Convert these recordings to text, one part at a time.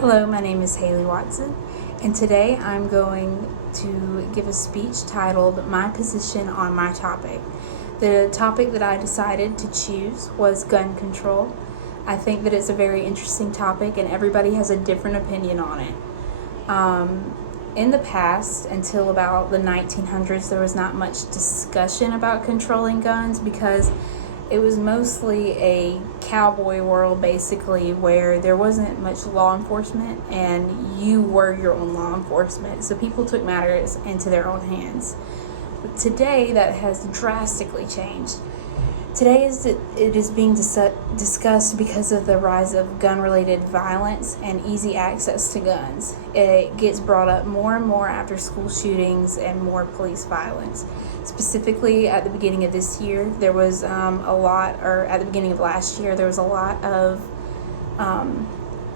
Hello, my name is Haley Watson, and today I'm going to give a speech titled My Position on My Topic. The topic that I decided to choose was gun control. I think that it's a very interesting topic and everybody has a different opinion on it. In the past, until about the 1900s, there was not much discussion about controlling guns because it was mostly a cowboy world, basically, where there wasn't much law enforcement and you were your own law enforcement. So people took matters into their own hands. But today, that has drastically changed. Today it is being discussed because of the rise of gun-related violence and easy access to guns. It gets brought up more and more after school shootings and more police violence. Specifically, at the beginning of this year, there was at the beginning of last year, there was a lot of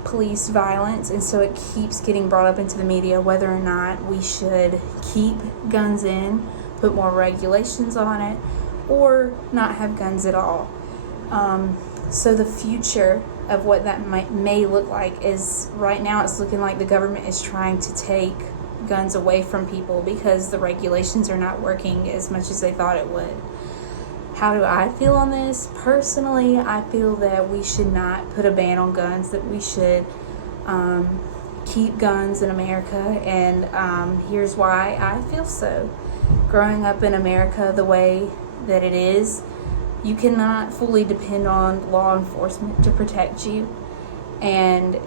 police violence, and so it keeps getting brought up into the media whether or not we should keep guns in, put more regulations on it, or not have guns at all. So the future of what that may look like is, right now it's looking like the government is trying to take guns away from people because the regulations are not working as much as they thought it would. How do I feel on this? Personally, I feel that we should not put a ban on guns, that we should keep guns in America, and here's why I feel so. Growing up in America the way that it is, you cannot fully depend on law enforcement to protect you, and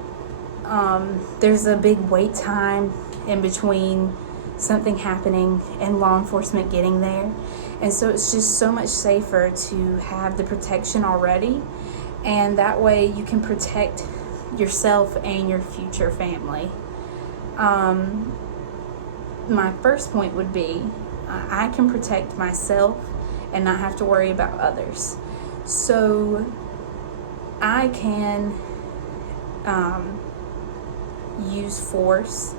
there's a big wait time in between something happening and law enforcement getting there, and so it's just so much safer to have the protection already, and that way you can protect yourself and your future family. My first point would be I can protect myself and not have to worry about others. So I can use force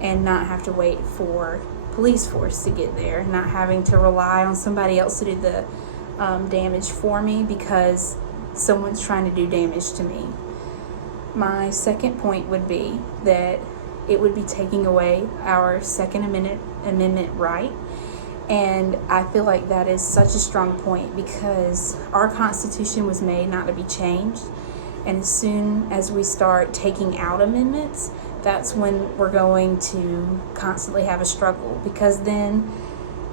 and not have to wait for police force to get there, not having to rely on somebody else to do the damage for me because someone's trying to do damage to me. My second point would be that it would be taking away our Second Amendment right. And I feel like that is such a strong point because our Constitution was made not to be changed. And as soon as we start taking out amendments, that's when we're going to constantly have a struggle. Because then,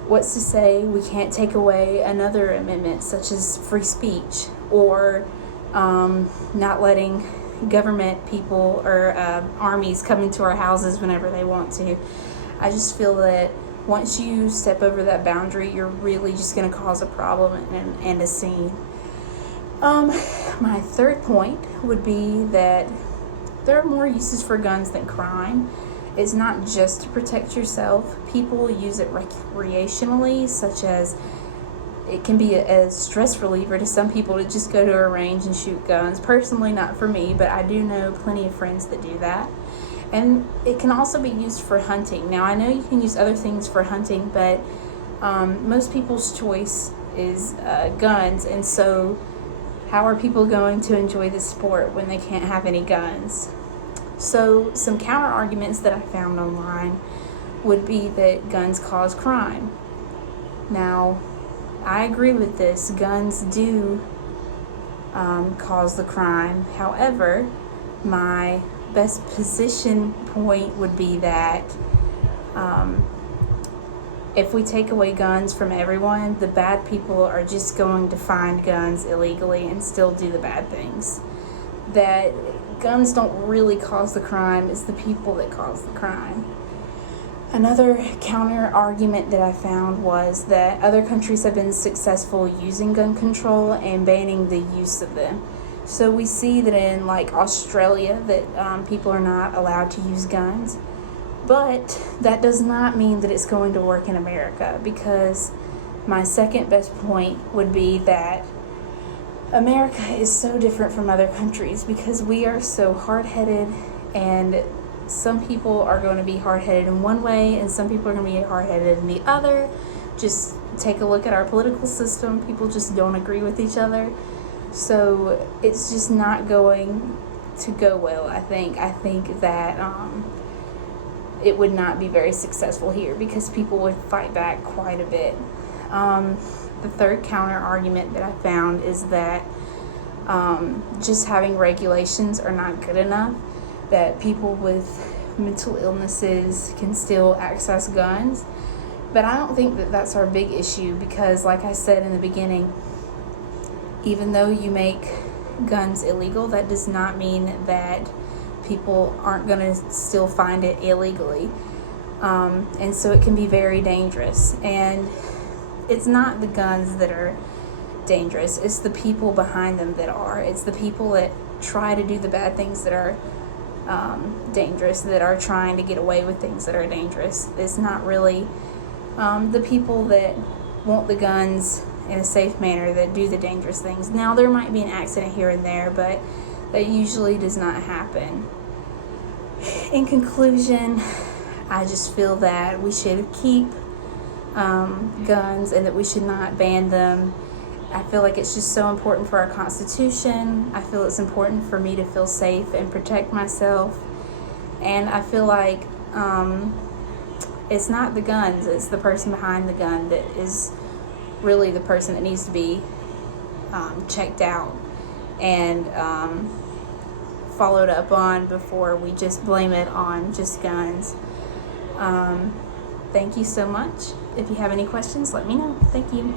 what's to say we can't take away another amendment, such as free speech, or not letting government people or armies come into our houses whenever they want to. I just feel that once you step over that boundary, you're really just going to cause a problem and a scene. My third point would be that there are more uses for guns than crime. It's not just to protect yourself. People use it recreationally, such as it can be a stress reliever to some people to just go to a range and shoot guns. Personally, not for me, but I do know plenty of friends that do that. And it can also be used for hunting. Now, I know you can use other things for hunting, but most people's choice is guns. And so how are people going to enjoy this sport when they can't have any guns? So some counter arguments that I found online would be that guns cause crime. Now, I agree with this. Guns do cause the crime. However, my best position point would be that if we take away guns from everyone, the bad people are just going to find guns illegally and still do the bad things. That guns don't really cause the crime, it's the people that cause the crime. Another counter argument that I found was that other countries have been successful using gun control and banning the use of them. So we see that in Australia that people are not allowed to use guns. But that does not mean that it's going to work in America, because my second best point would be that America is so different from other countries because we are so hard-headed, and some people are going to be hard-headed in one way and some people are going to be hard-headed in the other. Just take a look at our political system. People just don't agree with each other. So it's just not going to go well. I think that it would not be very successful here because people would fight back quite a bit. The third counter argument that I found is that just having regulations are not good enough, that people with mental illnesses can still access guns. But I don't think that that's our big issue because, like I said in the beginning, even though you make guns illegal, that does not mean that people aren't going to still find it illegally. And so it can be very dangerous. And it's not the guns that are dangerous, it's the people behind them that are. It's the people that try to do the bad things that are dangerous, that are trying to get away with things that are dangerous. It's not really the people that want the guns in a safe manner that do the dangerous things. Now, there might be an accident here and there, but that usually does not happen. In conclusion, I just feel that we should keep guns and that we should not ban them. I feel like it's just so important for our Constitution. I feel it's important for me to feel safe and protect myself. And I feel like it's not the guns, it's the person behind the gun that is really the person that needs to be checked out and followed up on before we just blame it on just guns. Thank you so much. If you have any questions, let me know. Thank you.